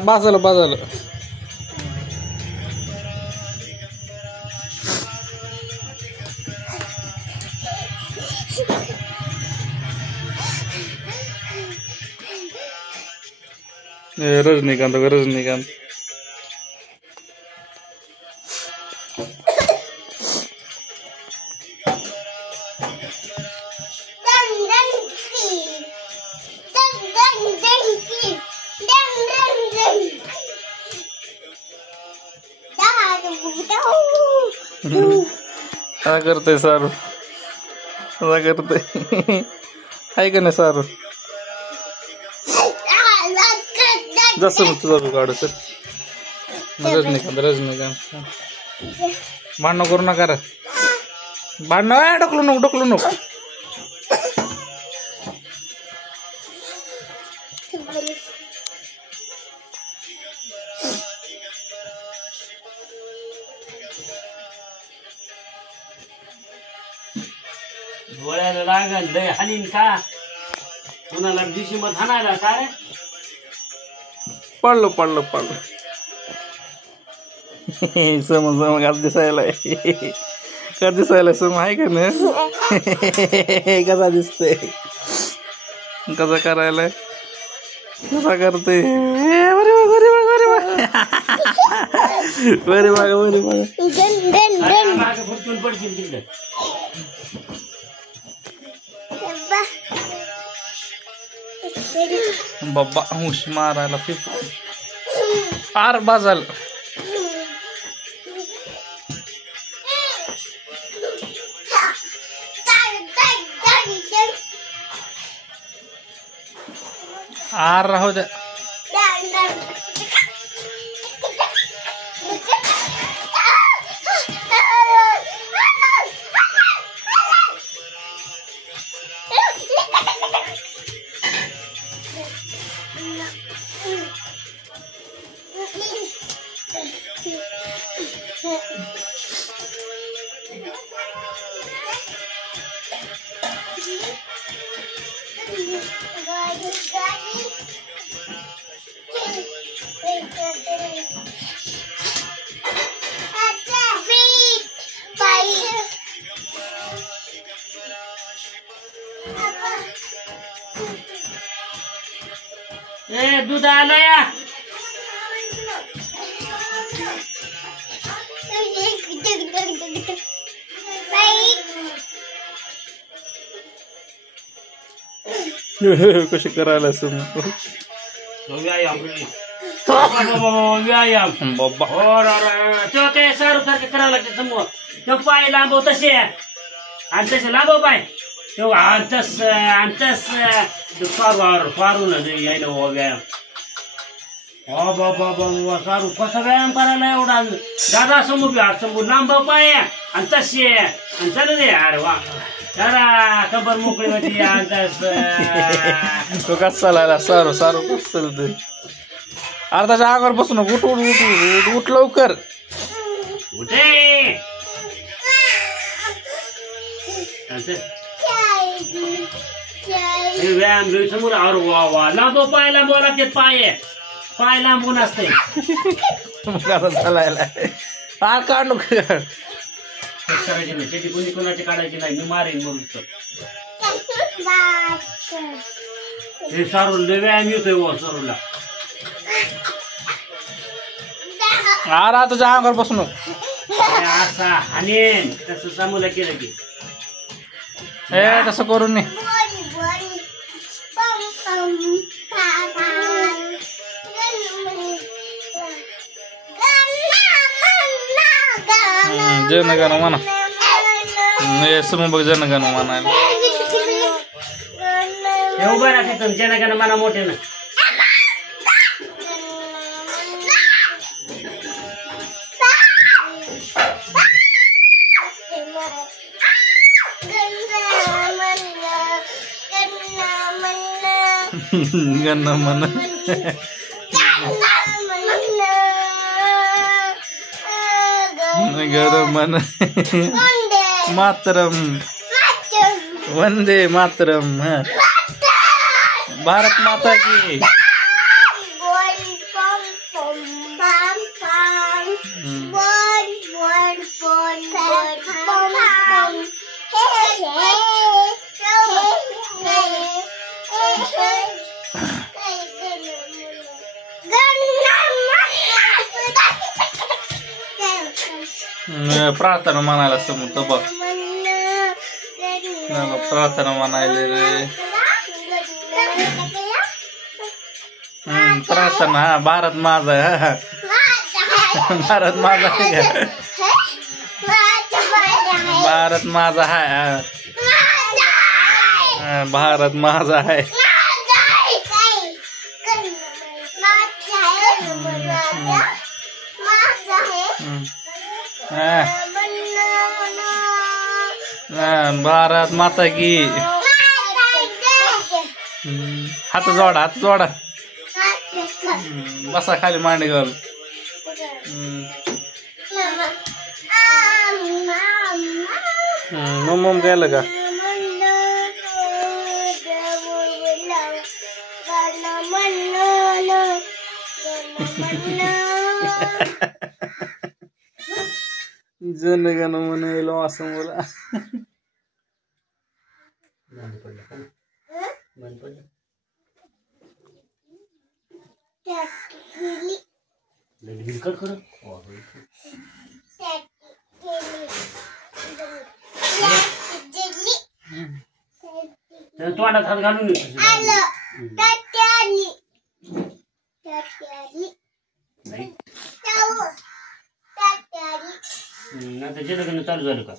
बाजाला बाजाला रजनीकांत रजनीकांत काय करते सारू काय करते आहे का नाही सारू जास्त मग तुझा काढू सर रजनीकांत रजनीकांत भांडणं करू नका रे भांडणं ढकलू नको ढकलू नको डोळ्याला लागल लय हानीन का कुणाला दिशी मत हाणायला का रे पडलो पडलो पडलो समज मग आज दिसायला का दिसायला सम आहे का ना कसा दिसतोय कसा करायला कसा करते बरे बरे बरे बरे बघा बरे बघा फुटून पडशील तिकडे बाबा हुश मारायला आर बाजाल आर राहू द्या ए दूध आलं या कशी करायला व्यायाम व्यायाम बाबा तेव्हा ते सारू सारखं करावं लागतं समोर तेव्हा पाय लांबव तसे आणि तसे लांबव पाय तेव्हा अंतस अंतस फारून यायला व्यायाम हो बाबा बाबा सारू कसा व्यायाम करायला एवढा दादा समोर लांबव पाय आणि तसे आणि चालू दे अरे वा जरा कंबर मोकळी होती अंतस तो कसा चालायला सारू सारू कस चालते अर्धाच्या आगावर बसून उठ उठ उठ उठ लवकर उठे व्यायाम समोर अरे वा वा लांबव पाय लांबव लागते पाय पाय लांबून असते चालायला हा काढू करायची नाही शेती कोणी कोणाची काढायची नाही मी मारेन म्हणून हे सारून व्यायाम येतोय सारूला अरे आता अंगावर बसून असा हानेन तसं सामूला केलं की हे तसं करून नाही जनगण म्हणा समोर जनगण म्हणायला हे उभं राहते जनगण म्हणा मोठे ना गण मन गण मातरम वंदे मातरम भारत माता की प्रार्थना म्हणायला समोर बघ प्रार्थना म्हणायले रे प्रार्थना हा भारत माझा आहे भारत माझा आहे भारत माझा आहे भारत माझा आहे भारत माता की हात जोडा बसा खाली मांडी घाल मम गेलं का जनगण मन असं मला तोंडात हात घालून चालू झालं का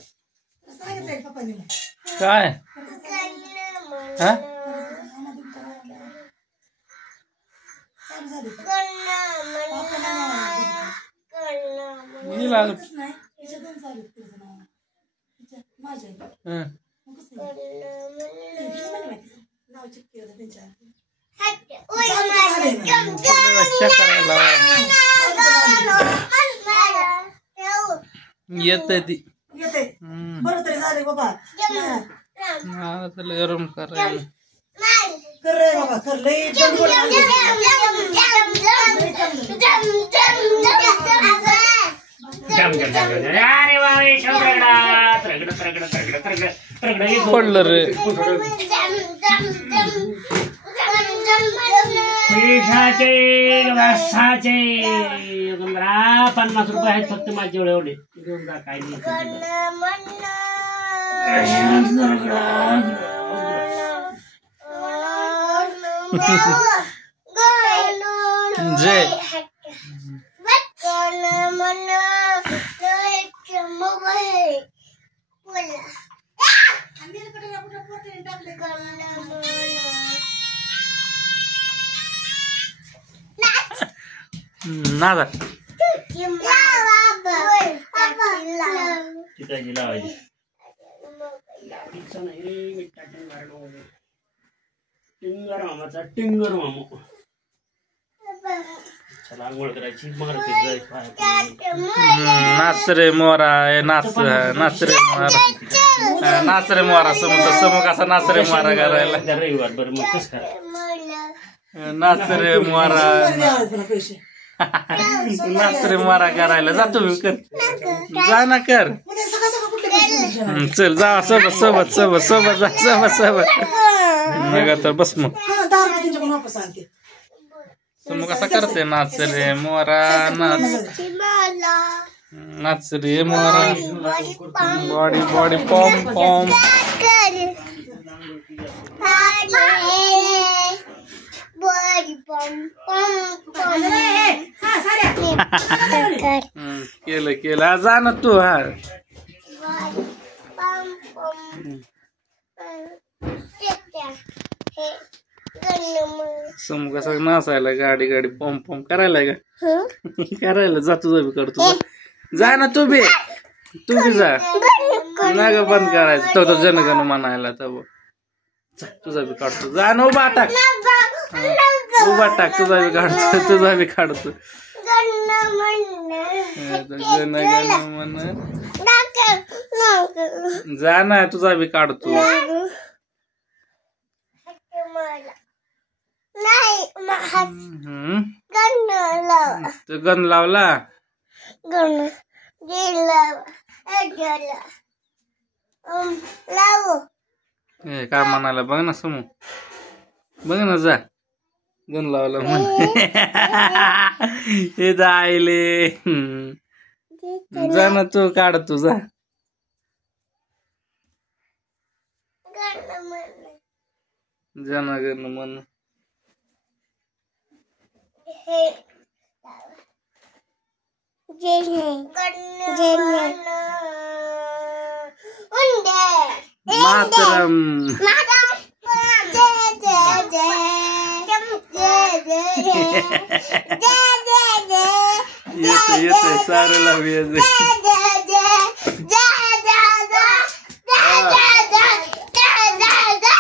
काय येते ती बरं तरी झाले बाबा गरम करायला कर रे बाबा कर लई अरे पडलं रे पैशाचे 50 रुपये आहेत फक्त माझे एवढे घेऊन जा काय जय नादा चिकायची लावायची टिंगर मामाचा टिंगर मामा चला आंघोळ करायची नाच रे मोरा नाच नाच रे मोरा नाच रे मोरा समोर कसा नाच रे मोरा करायला रविवार बरं मग कस करा नाच रे मोरा नाच रे मोरा करायला जातो मी कर जा ना कर चल जा सोबत सोबत सोबत सोबत जा सोबत सोबत मग तर बस मग मग कसा करते नाच रे मोरा नाच नाच रे मोरा बॉडी बॉडी पॉम पॉम केलं केलं जा ना तू हा समू कसा नाचायला गाडी गाडी पॉम पॉम करायला का करायला जा तुझा बी करतो जा ना तू बी जा ना ग बंद करायचं तो जनगण म्हणायला तर तुझा बी काढतो जा ना उभा टाक तुझा बी काढतो तुझा बी काढतो जनगण म्हण जा ना तुझा बी काढतो तू गण लावला हे काय म्हणाला बघ ना समू बघ ना जा गण लावला म्हण हे जायले जा ना तू काढ तू जा गण म्हण मातरम येते सारं लावूया